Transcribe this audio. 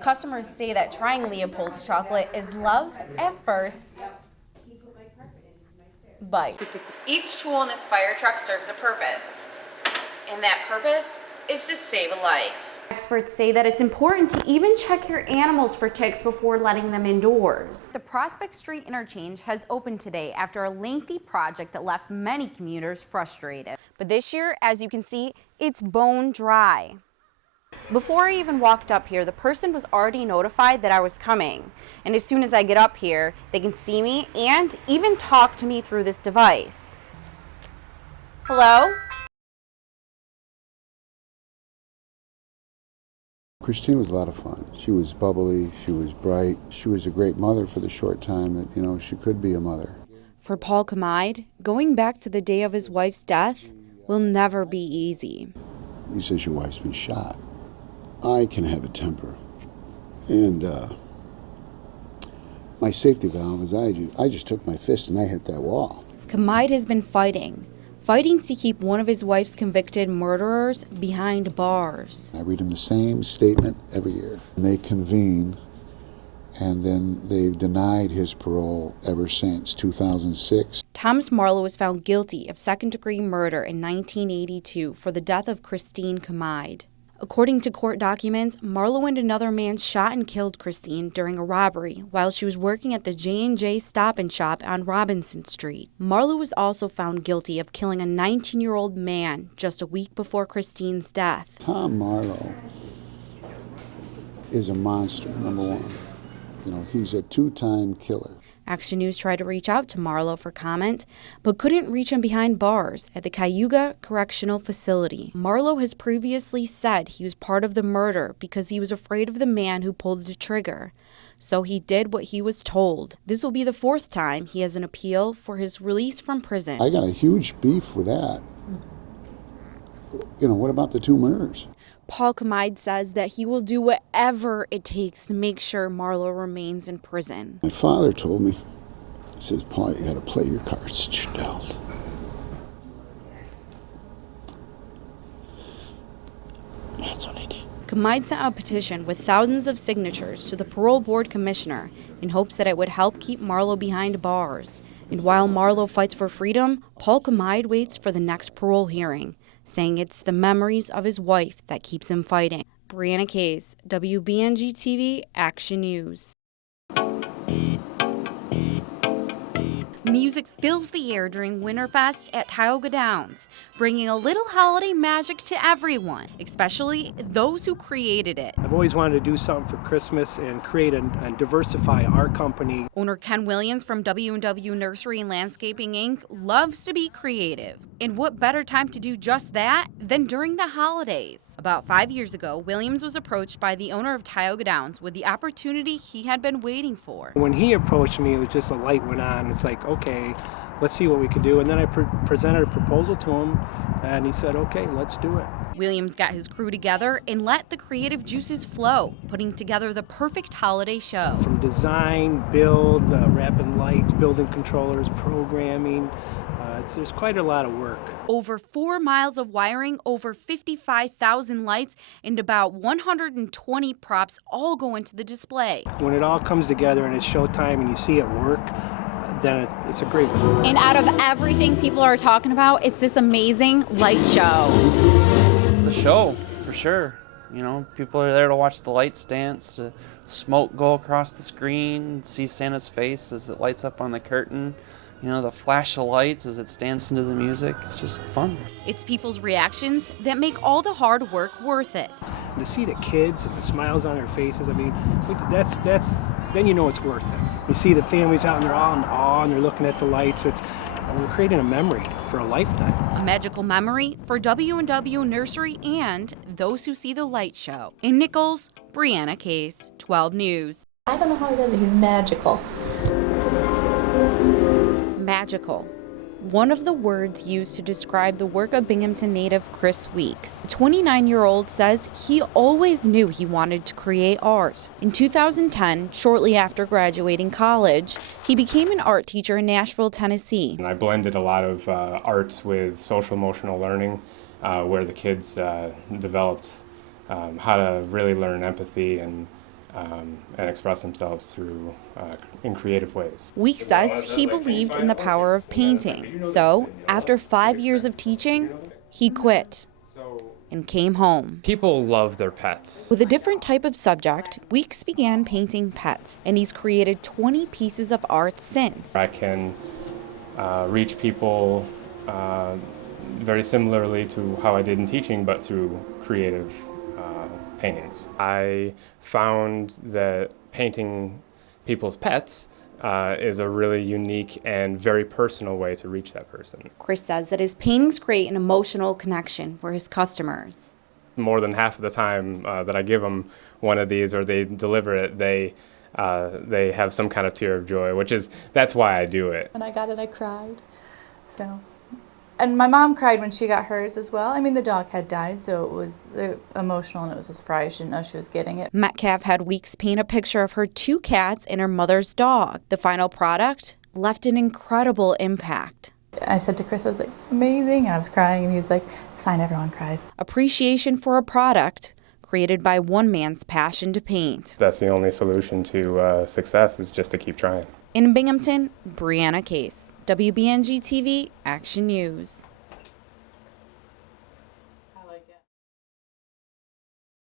Customers say that trying Leopold's chocolate is love at first bite. Each tool in this fire truck serves a purpose, and that purpose is to save a life. Experts say that it's important to even check your animals for ticks before letting them indoors. The Prospect Street interchange has opened today after a lengthy project that left many commuters frustrated. But this year, as you can see, it's bone dry. Before I even walked up here, the person was already notified that I was coming. And as soon as I get up here, they can see me and even talk to me through this device. Hello? Christine was a lot of fun. She was bubbly, she was bright, she was a great mother for the short time that, she could be a mother. For Paul Kamide, going back to the day of his wife's death will never be easy. He says, your wife's been shot. I can have a temper. And my safety valve is I just took my fist and I hit that wall. Kamide has been fighting to keep one of his wife's convicted murderers behind bars. I read him the same statement every year. And they convene, and then they've denied his parole ever since 2006. Thomas Marlowe was found guilty of second-degree murder in 1982 for the death of Christine Kamide. According to court documents, Marlowe and another man shot and killed Christine during a robbery while she was working at the J&J Stop and Shop on Robinson Street. Marlowe was also found guilty of killing a 19-year-old man just a week before Christine's death. Tom Marlowe is a monster, number one. He's a two-time killer. Action News tried to reach out to Marlowe for comment, but couldn't reach him behind bars at the Cayuga Correctional Facility. Marlowe has previously said he was part of the murder because he was afraid of the man who pulled the trigger. So he did what he was told. This will be the fourth time he has an appeal for his release from prison. I got a huge beef with that. What about the two murders? Paul Kamide says that he will do whatever it takes to make sure Marlowe remains in prison. My father told me, he says, Paul, you got to play your cards that you're dealt. That's what I did. Kamide sent a petition with thousands of signatures to the parole board commissioner in hopes that it would help keep Marlowe behind bars. And while Marlowe fights for freedom, Paul Kamide waits for the next parole hearing, saying it's the memories of his wife that keeps him fighting. Brianna Case, WBNG TV, Action News. Music fills the air during Winterfest at Tioga Downs, bringing a little holiday magic to everyone, especially those who created it. I've always wanted to do something for Christmas and create and diversify our company. Owner Ken Williams from W&W Nursery and Landscaping, Inc. loves to be creative. And what better time to do just that than during the holidays? About 5 years ago, Williams was approached by the owner of Tioga Downs with the opportunity he had been waiting for. When he approached me, it was just a light went on. It's like, okay, let's see what we can do. And then I presented a proposal to him, and he said, okay, let's do it. Williams got his crew together and let the creative juices flow, putting together the perfect holiday show. From design, build, wrapping lights, building controllers, programming, there's quite a lot of work. Over 4 miles of wiring, over 55,000 lights, and about 120 props all go into the display. When it all comes together and it's showtime and you see it work, then it's a great one. And out of everything people are talking about, it's this amazing light show. The show, for sure. People are there to watch the lights dance, to smoke go across the screen, see Santa's face as it lights up on the curtain. The flash of lights as it's dancing to the music. It's just fun. It's people's reactions that make all the hard work worth it. To see the kids and the smiles on their faces, that's then you know it's worth it. You see the families out and they're all in awe and they're looking at the lights. We're creating a memory for a lifetime. A magical memory for W&W Nursery and those who see the light show. In Nichols, Brianna Case, 12 News. I don't know how he does it. He's magical. Magical. One of the words used to describe the work of Binghamton native Chris Weeks. The 29-year-old says he always knew he wanted to create art. In 2010, shortly after graduating college, he became an art teacher in Nashville, Tennessee. And I blended a lot of arts with social emotional learning, where the kids developed how to really learn empathy and and express themselves through in creative ways. Weeks says he believed in the power of painting. So, after 5 years of teaching, he quit and came home. People love their pets. With a different type of subject, Weeks began painting pets, and he's created 20 pieces of art since. I can reach people very similarly to how I did in teaching, but through creative paintings. I found that painting people's pets is a really unique and very personal way to reach that person. Chris says that his paintings create an emotional connection for his customers. More than half of the time that I give them one of these or they deliver it, they have some kind of tear of joy, that's why I do it. When I got it, I cried. And my mom cried when she got hers as well. I mean, the dog had died, so it was emotional and it was a surprise. She didn't know she was getting it. Metcalf had Weeks paint a picture of her 2 cats and her mother's dog. The final product left an incredible impact. I said to Chris, I was like, it's amazing. And I was crying, and he was like, it's fine, everyone cries. Appreciation for a product created by one man's passion to paint. That's the only solution to success, is just to keep trying. In Binghamton, Brianna Case, WBNG TV, Action News.